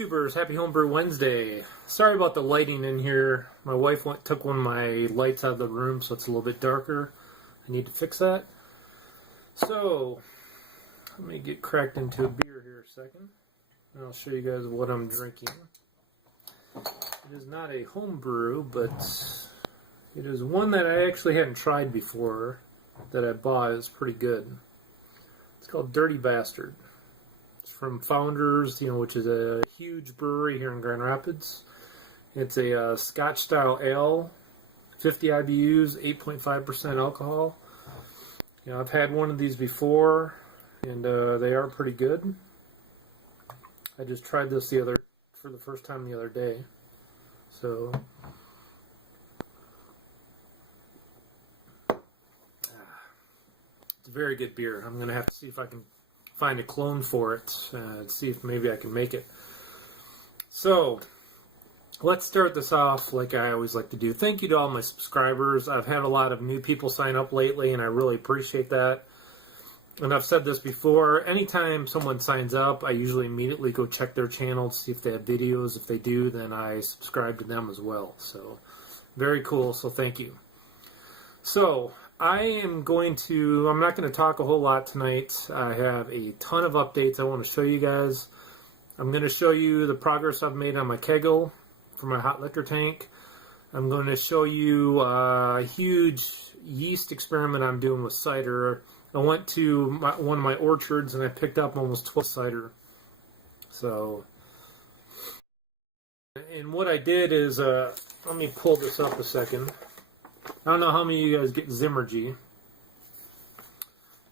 YouTubers, happy Homebrew Wednesday. Sorry about the lighting in here. My wife took one of my lights out of the room, so it's a little bit darker. I need to fix that. So, let me get cracked into a beer here a second. And I'll show you guys what I'm drinking. It is not a homebrew, but it is one that I actually hadn't tried before that I bought. It's pretty good. It's called Dirty Bastard. It's from Founders, which is a huge brewery here in Grand Rapids. It's a Scotch-style ale, 50 IBUs, 8.5% alcohol. I've had one of these before, and they are pretty good. I just tried this for the first time the other day. So, it's a very good beer. I'm going to have to see if I can find a clone for it, see if maybe I can make it. So, let's start this off like I always like to do. Thank you to all my subscribers. I've had a lot of new people sign up lately, and I really appreciate that. And I've said this before, anytime someone signs up, I usually immediately go check their channel to see if they have videos. If they do, then I subscribe to them as well. So, very cool, so thank you. So, I'm not going to talk a whole lot tonight. I have a ton of updates I want to show you guys. I'm going to show you the progress I've made on my Keggle for my hot liquor tank. I'm going to show you a huge yeast experiment I'm doing with cider. I went to one of my orchards and I picked up almost 12 cider. So, and what I did is, let me pull this up a second. I don't know how many of you guys get Zimmergy,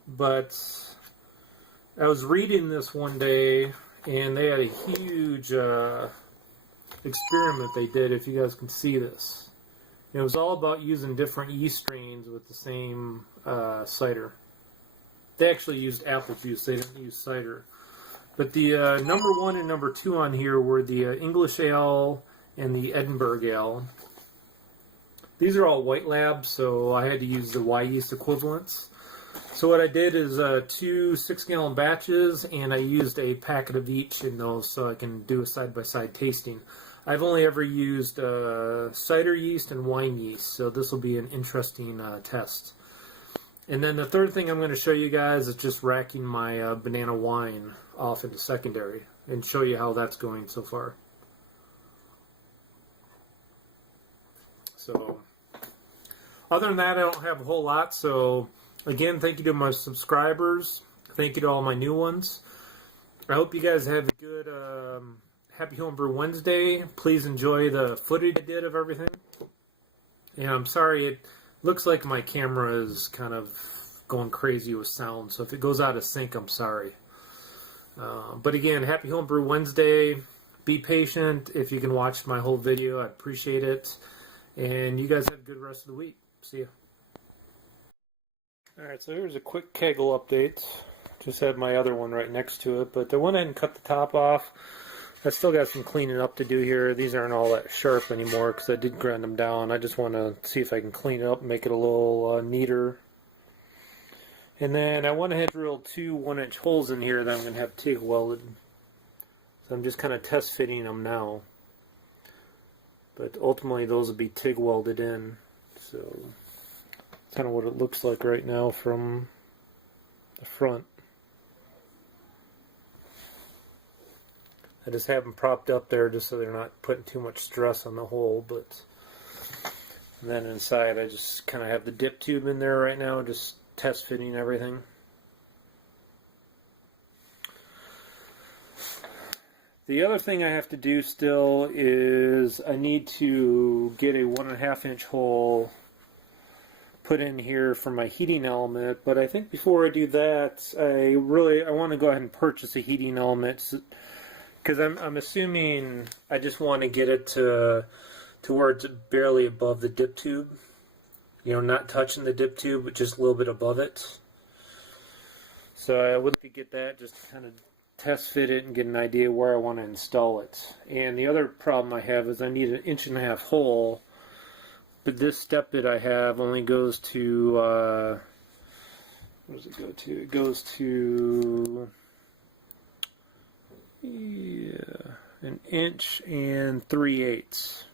but I was reading this one day and they had a huge experiment they did, if you guys can see this. It was all about using different yeast strains with the same cider. They actually used apple juice, they didn't use cider. But the number 1 and number 2 on here were the English ale and the Edinburgh ale. These are all white labs, so I had to use the Y yeast equivalents. So what I did is 2 6-gallon batches, and I used a packet of each in those so I can do a side-by-side tasting. I've only ever used cider yeast and wine yeast, so this will be an interesting test. And then the third thing I'm going to show you guys is just racking my banana wine off into secondary and show you how that's going so far. So, other than that, I don't have a whole lot. So, again, thank you to my subscribers. Thank you to all my new ones. I hope you guys have a good Happy Homebrew Wednesday. Please enjoy the footage I did of everything. And I'm sorry, it looks like my camera is kind of going crazy with sound. So if it goes out of sync, I'm sorry. But again, Happy Homebrew Wednesday. Be patient. If you can watch my whole video, I appreciate it. And you guys have a good rest of the week. See ya. Alright, so here's a quick Keggle update. Just had my other one right next to it, but I went ahead and cut the top off. I still got some cleaning up to do here. These aren't all that sharp anymore because I did grind them down. I just want to see if I can clean it up and make it a little neater. And then I went ahead and drilled 2 1-inch holes in here that I'm going to have TIG welded. So I'm just kind of test fitting them now. But ultimately those will be TIG welded in. So that's kind of what it looks like right now from the front. I just have them propped up there just so they're not putting too much stress on the hole. But then inside I just kind of have the dip tube in there right now, just test fitting everything. The other thing I have to do still is I need to get a 1.5-inch hole put in here for my heating element. But I think before I do that, I want to go ahead and purchase a heating element, because I'm assuming I just want to get it to where it's barely above the dip tube. Not touching the dip tube, but just a little bit above it. So I would like to get that just to kind of test fit it and get an idea where I want to install it. And the other problem I have is I need an 1.5-inch hole, but this step that I have only goes to where does it go to? It goes to an inch and 3/8.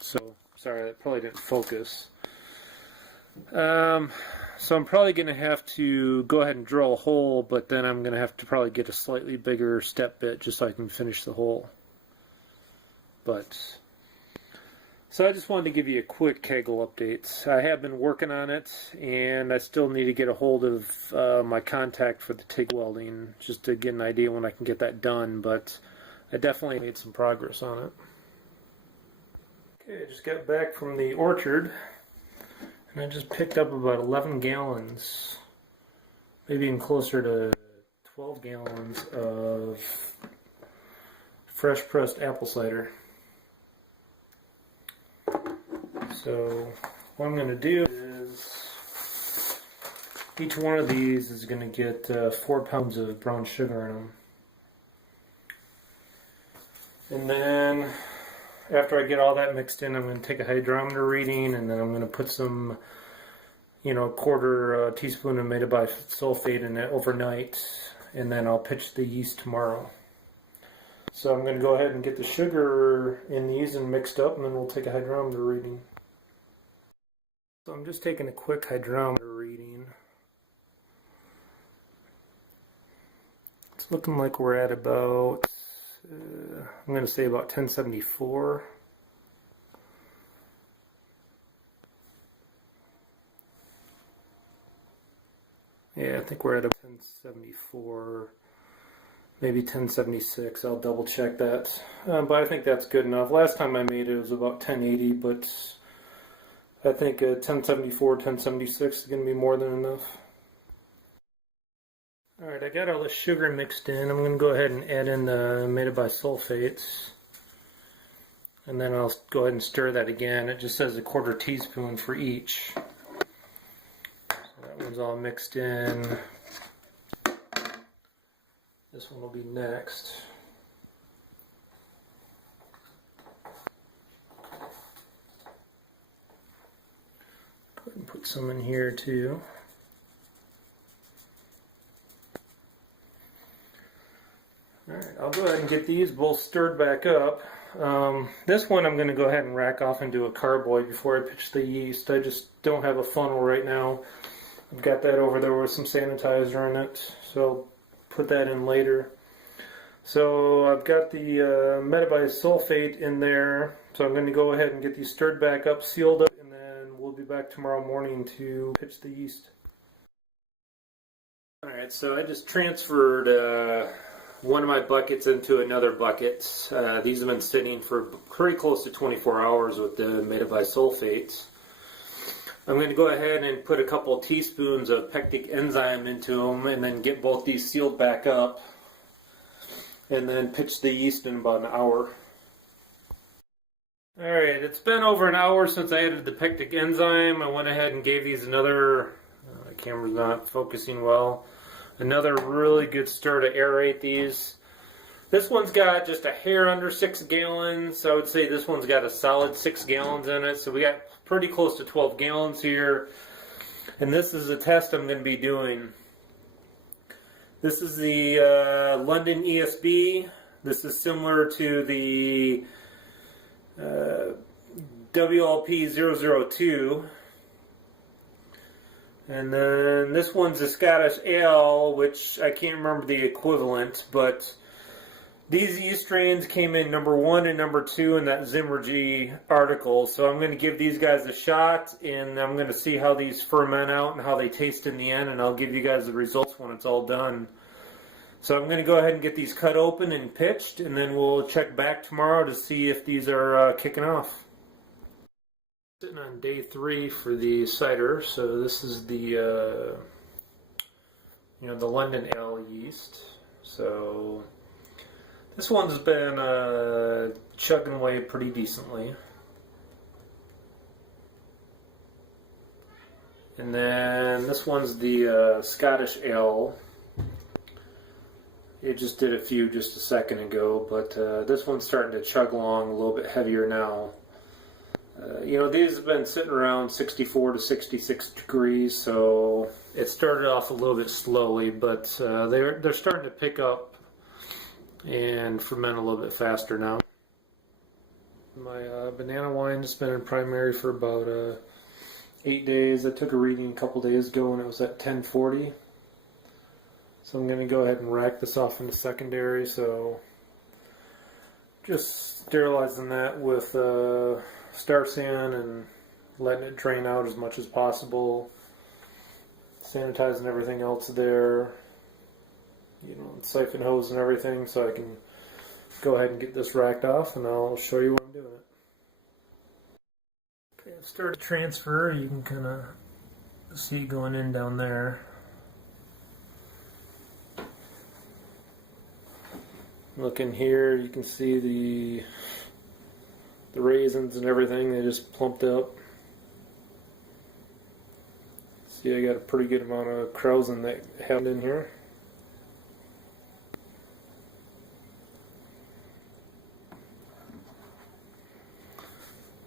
So, sorry, that probably didn't focus. So I'm probably going to have to go ahead and drill a hole, but then I'm going to have to probably get a slightly bigger step bit just so I can finish the hole. So I just wanted to give you a quick Keggle update. I have been working on it, and I still need to get a hold of my contact for the TIG welding, just to get an idea when I can get that done, but I definitely made some progress on it. Okay, I just got back from the orchard, and I just picked up about 11 gallons, maybe even closer to 12 gallons of fresh pressed apple cider. So what I'm going to do is each one of these is going to get 4 pounds of brown sugar in them. And then after I get all that mixed in, I'm going to take a hydrometer reading, and then I'm going to put some, quarter teaspoon of metabisulfate in it overnight, and then I'll pitch the yeast tomorrow. So I'm going to go ahead and get the sugar in these and mixed up, and then we'll take a hydrometer reading. So I'm just taking a quick hydrometer reading. It's looking like we're at about, I'm going to say about 1074. Yeah, I think we're at a 1074, maybe 1076. I'll double check that. But I think that's good enough. Last time I made it was about 1080, but I think 1074, 1076 is going to be more than enough. Alright, I got all the sugar mixed in. I'm going to go ahead and add in the metabisulfates. And then I'll go ahead and stir that again. It just says a quarter teaspoon for each. So that one's all mixed in. This one will be next. Go ahead and put some in here too. Alright, I'll go ahead and get these both stirred back up. This one I'm going to go ahead and rack off into a carboy before I pitch the yeast. I just don't have a funnel right now. I've got that over there with some sanitizer in it, so I'll put that in later. So I've got the metabisulfate in there, so I'm going to go ahead and get these stirred back up, sealed up, and then we'll be back tomorrow morning to pitch the yeast. Alright, so I just transferred one of my buckets into another bucket. These have been sitting for pretty close to 24 hours with the metabisulfates. I'm going to go ahead and put a couple of teaspoons of pectic enzyme into them, and then get both these sealed back up, and then pitch the yeast in about an hour. Alright, it's been over an hour since I added the pectic enzyme. I went ahead and gave these another, the camera's not focusing well, another really good stir to aerate these. This one's got just a hair under 6 gallons. I would say this one's got a solid 6 gallons in it. So we got pretty close to 12 gallons here. And this is a test I'm going to be doing. This is the London ESB. This is similar to the WLP 002. And then this one's a Scottish Ale, which I can't remember the equivalent, but these yeast strains came in number 1 and number 2 in that Zimmergy article. So I'm going to give these guys a shot, and I'm going to see how these ferment out and how they taste in the end, and I'll give you guys the results when it's all done. So I'm going to go ahead and get these cut open and pitched, and then we'll check back tomorrow to see if these are kicking off. Sitting on day 3 for the cider, so this is the the London Ale yeast. So this one's been chugging away pretty decently, and then this one's the Scottish Ale. It just did a few just a second ago, but this one's starting to chug along a little bit heavier now. These have been sitting around 64 to 66 degrees, so it started off a little bit slowly, but they're starting to pick up and ferment a little bit faster now. My banana wine has been in primary for about 8 days. I took a reading a couple days ago and it was at 1040. So I'm going to go ahead and rack this off into secondary. So just sterilizing that with Star San and letting it drain out as much as possible. Sanitizing everything else there. You know, siphon hose and everything, so I can go ahead and get this racked off, and I'll show you what I'm doing it. Okay, I've started transfer. You can kind of see going in down there. Look in here, you can see the raisins and everything. They just plumped up. See, I got a pretty good amount of krausen that happened in here.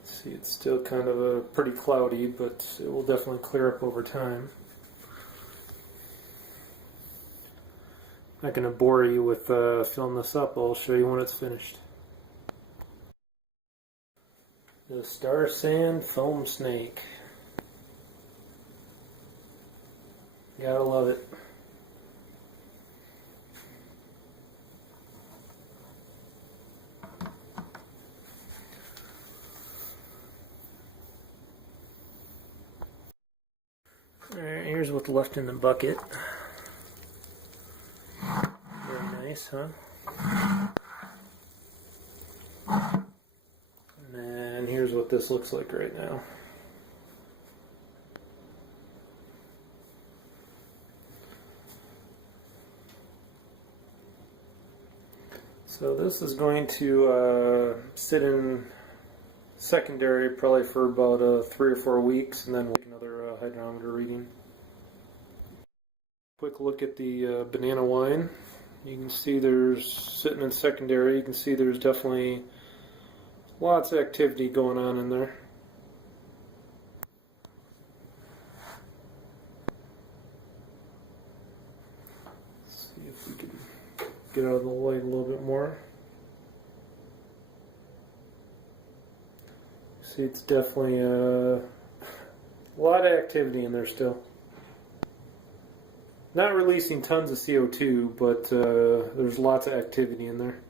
See, it's still kind of pretty cloudy, but it will definitely clear up over time. I'm not going to bore you with filling this up. I'll show you when it's finished. The Star San Foam Snake. Gotta love it. Alright, here's what's left in the bucket. Very nice, huh? And then here's what this looks like right now. So this is going to sit in secondary probably for about 3 or 4 weeks, and then we'll take another hydrometer reading. Quick look at the banana wine. You can see there's, sitting in secondary, you can see there's definitely lots of activity going on in there. Let's see if we can get out of the light a little bit more. See, it's definitely a lot of activity in there still. Not releasing tons of CO2, but there's lots of activity in there.